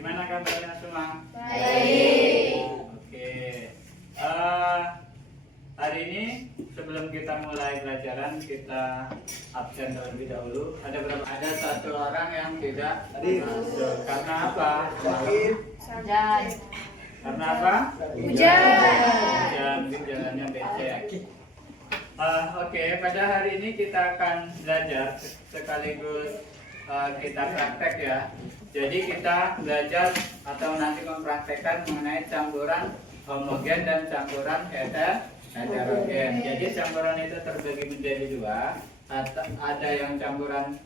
Gimana kabarnya semua? Baik. Oke. Hari ini sebelum kita mulai pelajaran kita absen terlebih dahulu. Ada satu orang yang tidak masuk. Karena apa? Hujan. Karena apa? Hujan. Mungkin jalannya becek. Oke, pada hari ini kita akan belajar sekaligus kita praktek ya. Jadi kita belajar atau nanti mempraktekkan mengenai campuran homogen dan campuran heterogen. Jadi campuran itu terbagi menjadi dua. Ada yang campuran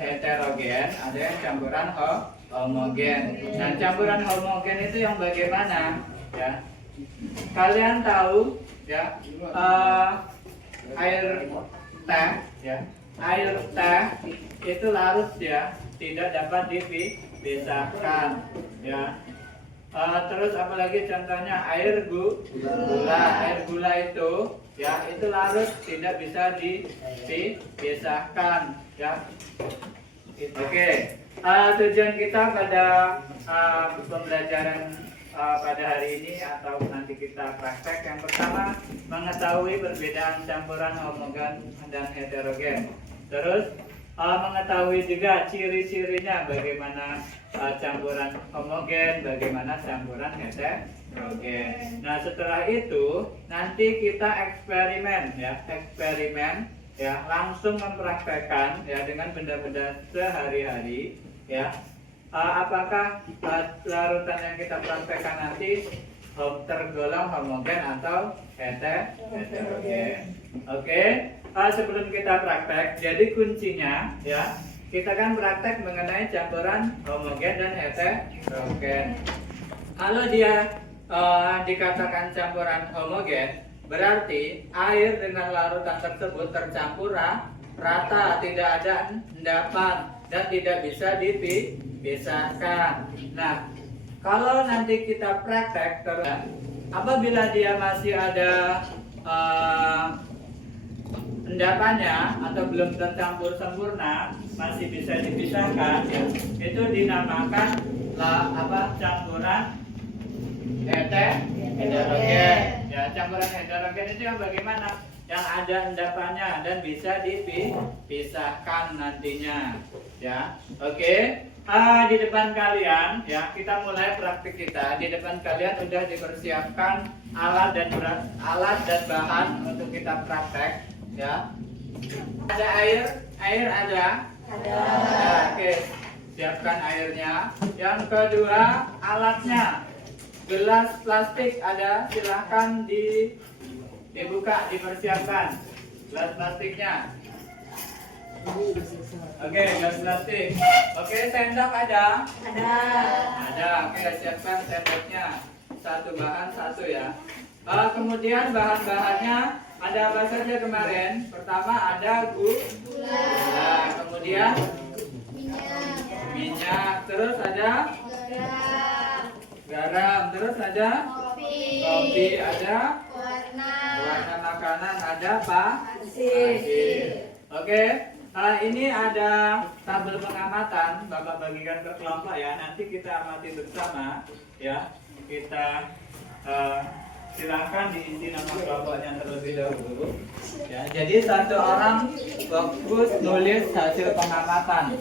heterogen, ada yang campuran homogen. Nah, campuran homogen itu yang bagaimana? Ya, kalian tahu ya, air teh ya, air teh itu larut ya, tidak dapat dipisahkan ya. Terus apalagi contohnya air gula. Air gula itu ya, itu larut tidak bisa dipisahkan ya. Oke. Tujuan kita pada pembelajaran pada hari ini atau nanti kita praktek, yang pertama mengetahui perbedaan campuran homogen dan heterogen. Terus mengetahui juga ciri-cirinya bagaimana campuran homogen, bagaimana campuran heterogen. Nah, setelah itu nanti kita eksperimen ya, langsung mempraktekkan ya dengan benda-benda sehari-hari ya. Apakah larutan yang kita praktekkan nanti tergolong homogen atau heterogen? Oke. Sebelum kita praktek, jadi kuncinya ya, kita kan praktek mengenai campuran homogen dan heterogen. Kalau dia dikatakan campuran homogen, berarti air dengan larutan tersebut tercampur rata, tidak ada endapan dan tidak bisa dipisahkan. Nah, kalau nanti kita praktek terus, apabila dia masih ada endapannya atau belum tercampur sempurna, masih bisa dipisahkan ya, itu dinamakan campuran heterogen ya. Campuran heterogen itu yang bagaimana? Yang ada endapannya dan bisa dipisahkan nantinya ya. Oke. Di depan kalian ya, kita mulai praktik kita. Di depan kalian sudah dipersiapkan alat dan bahan untuk kita praktek ya. Ada air ada. Oke, siapkan airnya. Yang kedua, alatnya. Gelas plastik ada, silahkan dibuka, dipersiapkan gelas plastiknya. Oke, gelas plastik. Oke, sendok ada. Oke, siapkan sendoknya. Satu bahan satu ya. Kemudian bahan-bahannya ada apa saja kemarin? Pertama ada gula. Nah, kemudian minyak. Terus ada garam. Terus ada kopi. Ada warna makanan. Ada pasir. Oke. Ini ada tabel pengamatan, Bapak bagikan ke kelompok ya. Nanti kita amati bersama ya. Kita silahkan diisi nama kelompoknya terlebih dahulu ya. Jadi satu orang fokus nulis hasil pengamatan.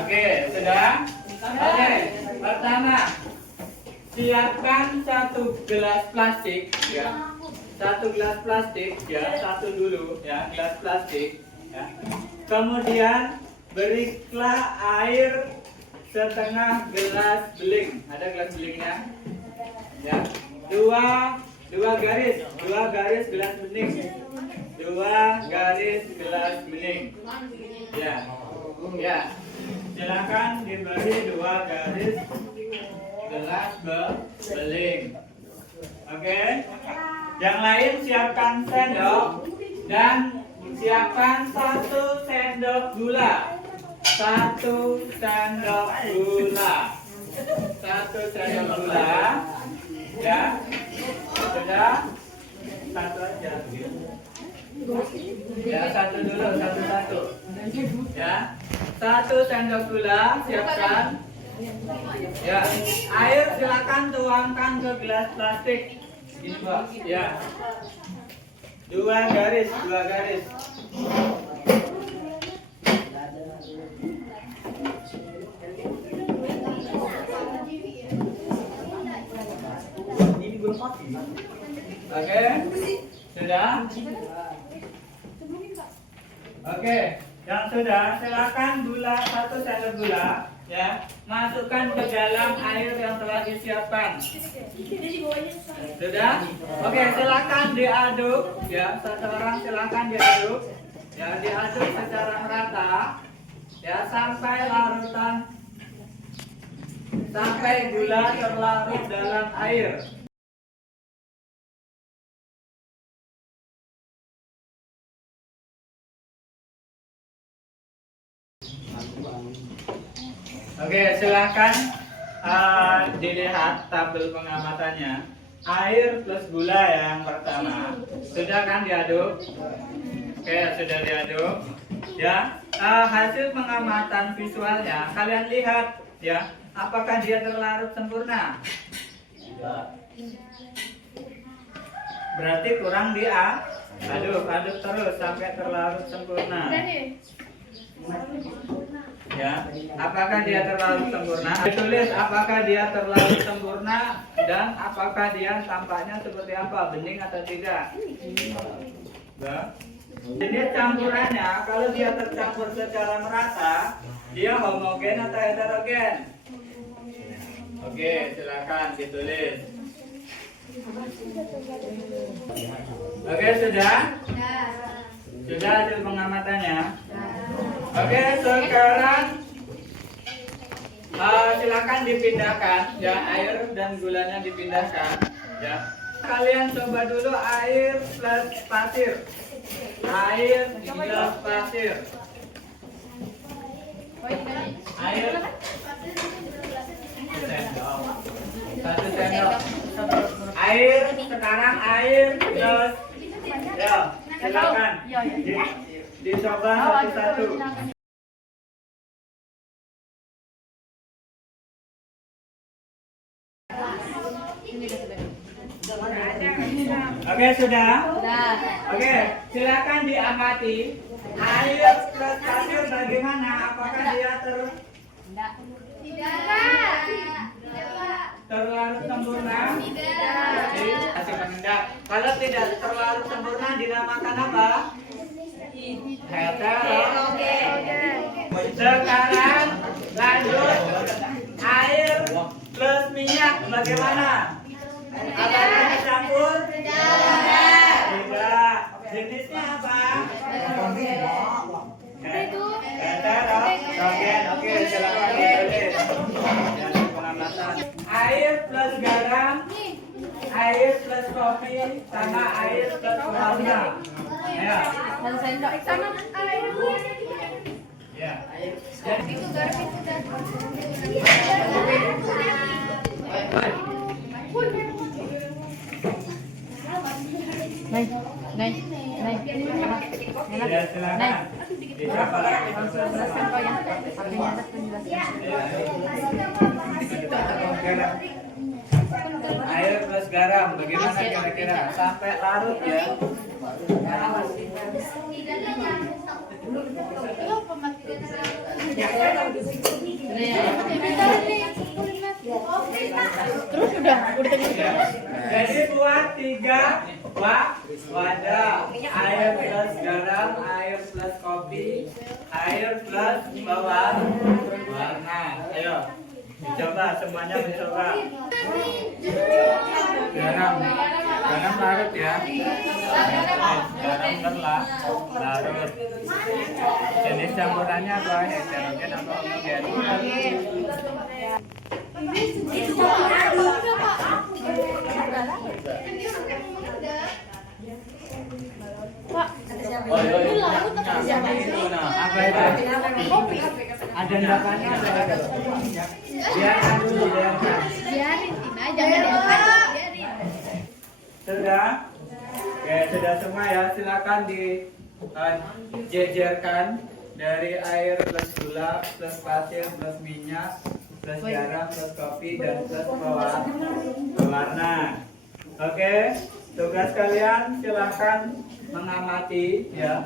Oke, sudah? Oke, pertama siapkan satu gelas plastik ya. Satu gelas plastik ya, satu dulu ya, gelas plastik ya. Kemudian berilah air setengah gelas beling. Ada gelas belingnya? Ya. Dua garis gelas bening. Dua garis gelas bening. Ya. Ya. Silakan diberi 2 garis gelas beling. Oke. Yang lain siapkan sendok dan siapkan 1 sendok gula. 1 sendok gula. 1 sendok gula. Ya. Sudah. satu aja. Ya, satu dulu, satu-satu. Ya, 1 sendok gula, siapkan. Ya, air silakan tuangkan ke gelas plastik. Ini Pak. Ya. 2 garis, 2 garis. Oke, sudah? Oke, yang sudah silakan gula 1 sendok gula, ya, masukkan ke dalam air yang telah disiapkan. Sudah? Oke, silakan diaduk, ya, satu orang silakan diaduk, ya, diaduk secara merata, ya, sampai gula terlarut dalam air. Oke, silakan dilihat tabel pengamatannya. Air plus gula yang pertama sudah kan diaduk? Oke, sudah diaduk. Ya, hasil pengamatan visualnya kalian lihat, ya, apakah dia terlarut sempurna? Berarti kurang aduk terus sampai terlarut sempurna. Ya, apakah dia terlalu sempurna? Ditulis apakah dia terlalu sempurna dan apakah dia tampaknya seperti apa, bening atau tidak. Jadi campurannya, kalau dia tercampur secara merata, dia homogen atau heterogen? Oke, silakan ditulis. Oke, sudah? Sudah hasil pengamatannya? Oke, sekarang silakan dipindahkan, ya, air dan gulanya dipindahkan, ya. Kalian coba dulu air plus pasir, air plus pasir, air 1 sendok, air sekarang air plus, ya, silakan dicoba satu-satu. Oke, sudah? Oke, silakan diamati. Air plus pasir bagaimana? Apakah dia terlarut sempurna? Masih mengendap. Kalau tidak terlarut sempurna dinamakan apa? Heterogen. Sekarang lanjut, air plus minyak bagaimana? Apakah dicampur? Tidak. Jenisnya apa? Heterogen. Oke, silakan ditulis. Air plus garam, air plus kopi, sama air plus warna. Ya. Ya. Itu garam itu Naik. Ya, silakan. Dicoba. Jelaskan kau ya. Artinya ada penjelasan. Air plus garam, bagaimana kira-kira? Sampai larut ya. Terus udah Ya. Jadi buat 3 wadah, air plus garam, air plus kopi, air plus warna. Ayo, dicoba semuanya mencoba. Garam larut ya. Garam larut. Jenis campurannya apa? Heterogen atau homogen? Pak, Oh, iya. Apa itu? Ada endapannya ada. Biarkan dulu, biarkan. biarin Tina, jangan diangkat, biarin. Sudah? Oke, sudah semua ya. Silakan dijejerkan dari air plus gula plus pasir plus minyak plus garam plus kopi dan plus pewarna. Oke, tugas kalian silakan mengamati ya.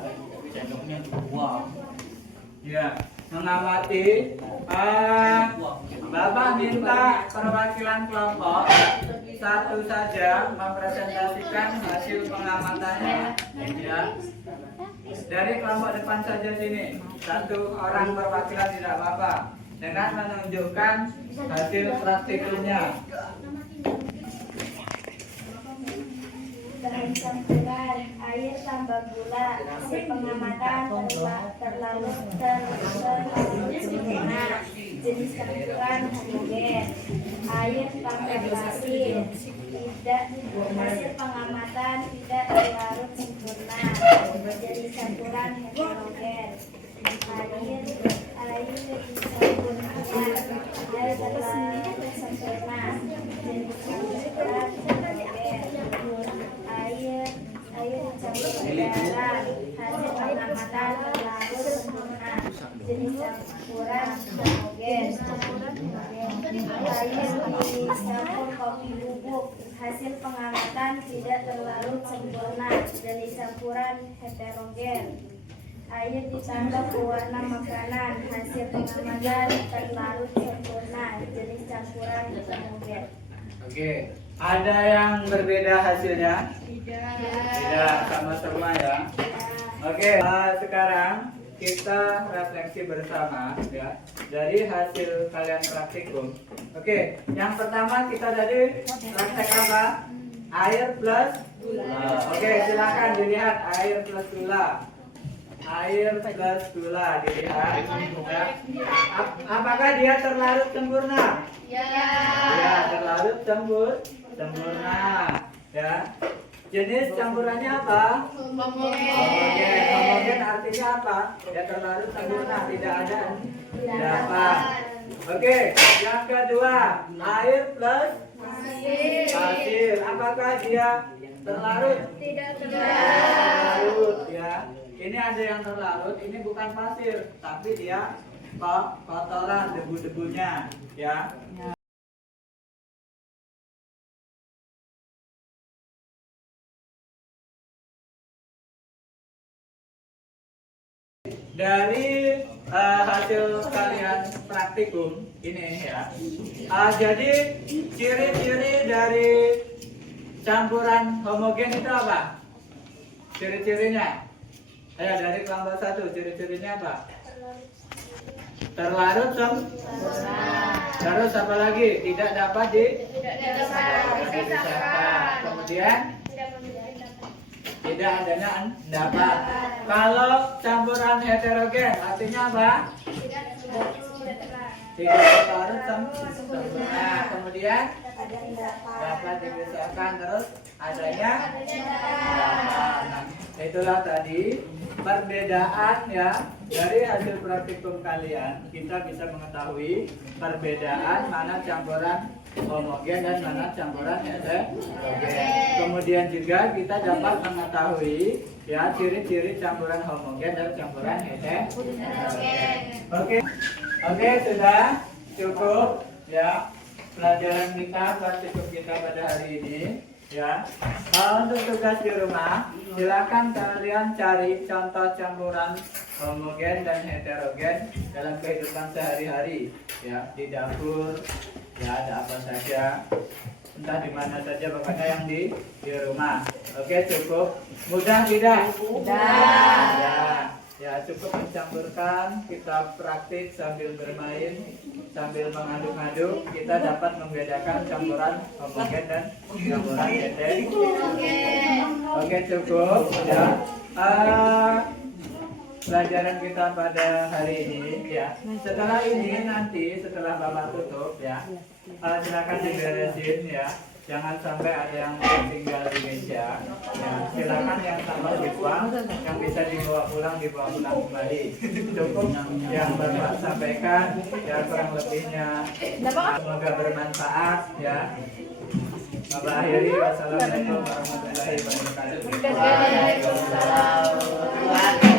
Ya, mengamati. Bapak minta perwakilan kelompok satu saja mempresentasikan hasil pengamatannya. Ya, dari kelompok depan saja sini. Satu orang perwakilan tidak apa-apa. Dengan menunjukkan hasil praktikumnya. Bahan campuran air tambah gula, hasil pengamatan terlarut sempurna, jenis campuran homogen, air tambah pasir, tidak hasil pengamatan tidak terlarut sempurna, jenis campuran heterogen, air dicampur air terlarut sempurna, jenis campuran homogen, air dicampur garam, hasil pengamatan terlarut sempurna, jenis campuran homogen, air dicampur kopi bubuk, hasil pengamatan tidak terlarut sempurna, jenis campuran heterogen, air ditambah pewarna makanan, hasil pengamatan terlarut sempurna, jenis campuran homogen. Oke, ada yang berbeda hasilnya? Tidak, sama semua ya. Oke, sekarang kita refleksi bersama ya dari hasil kalian praktikum. Oke, yang pertama kita tadi praktek apa? Air plus gula. Oke, silakan dilihat air plus gula. Air plus gula dilihat. Ya. Apakah dia terlarut sempurna? Ya, terlarut sempurna. Ya. Jenis campurannya apa? Homogen artinya apa? Ya terlarut sempurna, tidak ada endapan. Oke, yang kedua, air plus pasir. Apakah dia terlarut? Tidak Terlarut ya. Ini ada yang terlarut, ini bukan pasir, tapi dia kotoran, debu-debunya ya. Dari hasil kalian praktikum ini ya, jadi ciri-ciri dari campuran homogen itu apa? Ciri-cirinya? Ayo dari kelompok satu, ciri-cirinya apa? Terlarut sempurna. Terus apa lagi? Tidak dapat dipisahkan. Kemudian tidak adanya endapan. Kalau campuran heterogen artinya apa? Tidak terlarut sempurna. Kemudian dapat dipisahkan, terus adanya endapan. Nah, itulah tadi perbedaan ya dari hasil praktikum kalian. Kita bisa mengetahui perbedaan mana campuran homogen dan mana campuran heterogen. Kemudian juga kita dapat mengetahui ya ciri-ciri campuran homogen dan campuran heterogen. Oke, sudah cukup ya pelajaran kita, praktikum kita pada hari ini ya. Untuk tugas di rumah, silakan kalian cari contoh campuran homogen dan heterogen dalam kehidupan sehari-hari ya, di dapur ya, ada apa saja, entah di mana saja, pokoknya yang di rumah. Oke, cukup mudah tidak? Mudah. Ya, cukup mencampurkan, kita praktik sambil bermain, sambil mengaduk-aduk, kita dapat membedakan campuran homogen dan campuran heterogen. Oke, cukup ya. Pelajaran kita pada hari ini ya. Setelah ini nanti, setelah Bapak tutup ya, silakan diberesin ya. Jangan sampai ada yang tinggal di meja. Ya, silakan yang sama dibuang, yang bisa dibawa pulang kembali. Cukup yang Bapak sampaikan, ya kurang lebihnya. Semoga bermanfaat ya. Bapak akhiri, wassalamualaikum warahmatullahi wabarakatuh. Waalaikumsalam.